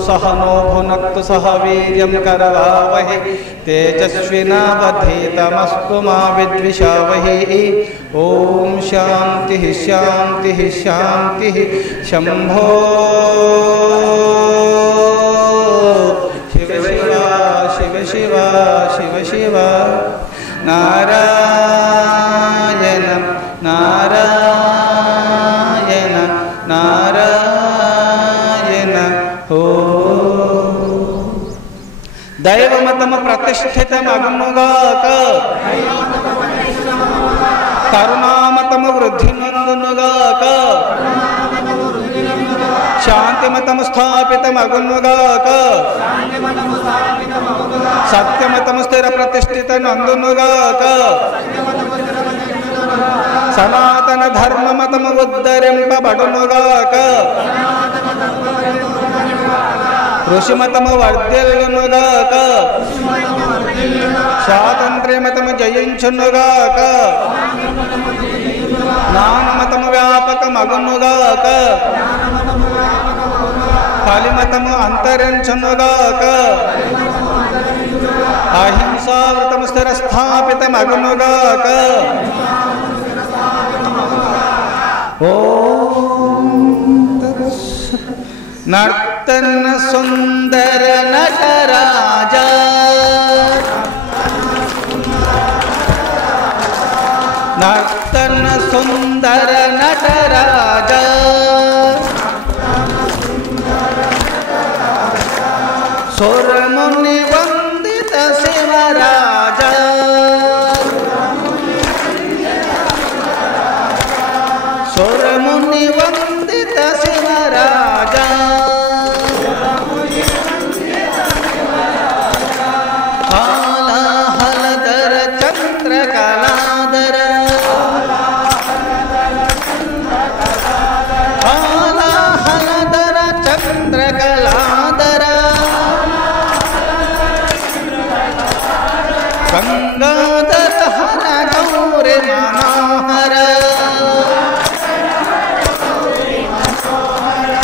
सहनो भुनक्तु सह वीर्यं करवावहै तेजस्विनावधीतमस्तु मा विद्विषावहै। ओम शांति शांति शांति। शंभो शिव शिवा शिव शिवा शिव शिवा। नारायण नारायण नारायण हो। दैवमतम प्रतिष्ठितमग्नुगाक करुणामतम वृद्धिमन्दुनुगाक शांतिमतम स्थापितमग्नुगाक सत्यमतम स्थिर प्रतिष्ठित नंदुनुगाक सनातन धर्ममतम उद्धरिंपबडुनुगाक ऋषिमतम वर्धिल्लुनुगाक स्वातंत्र्यमतम जयिंచునుగాక జ్ఞానమతమ వ్యాపకమగునుగాక కలిమతము అంతరించునుగాక అహింసావృతము స్థిరస్థాపితమగునుగాక ఓం नर्तन सुंदर नटराजा नर्तन सुंदर नटराजा सुर मुनि वंदित शिवराजा सुर मुनि वंदित शिवराजा गंगाधर हर गौरी मनोहर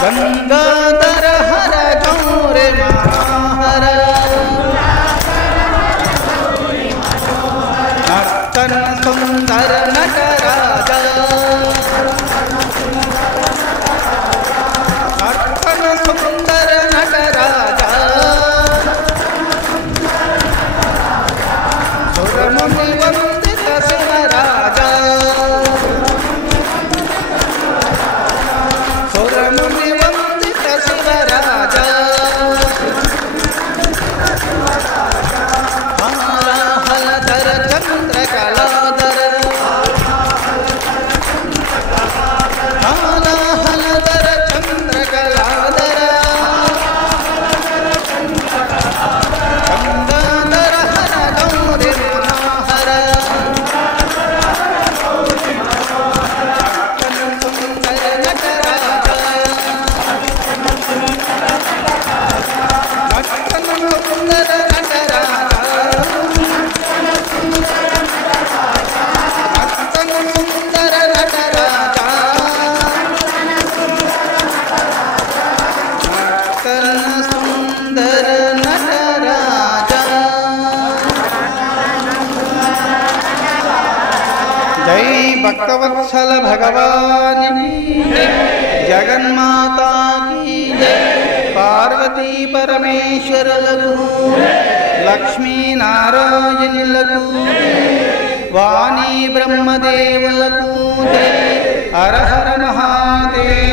गंगाधर हर गौरी मनोहर नर्तन सुंदर नटराजा नर्तन सुंदर नटराजा मुनि वंदित शिवराजा सुर मुनि वंदित शिवराजा हलधर चंद्र कलाधर हलधर चंद्र कलाधर गंगाधर हर गौरी भक्तवत्सल भगवान की जगन्माता की जय। पार्वती परमेश्वर लगू लक्ष्मी नारायण लगू वाणी ब्रह्मदेव लगू हर हर महादेव।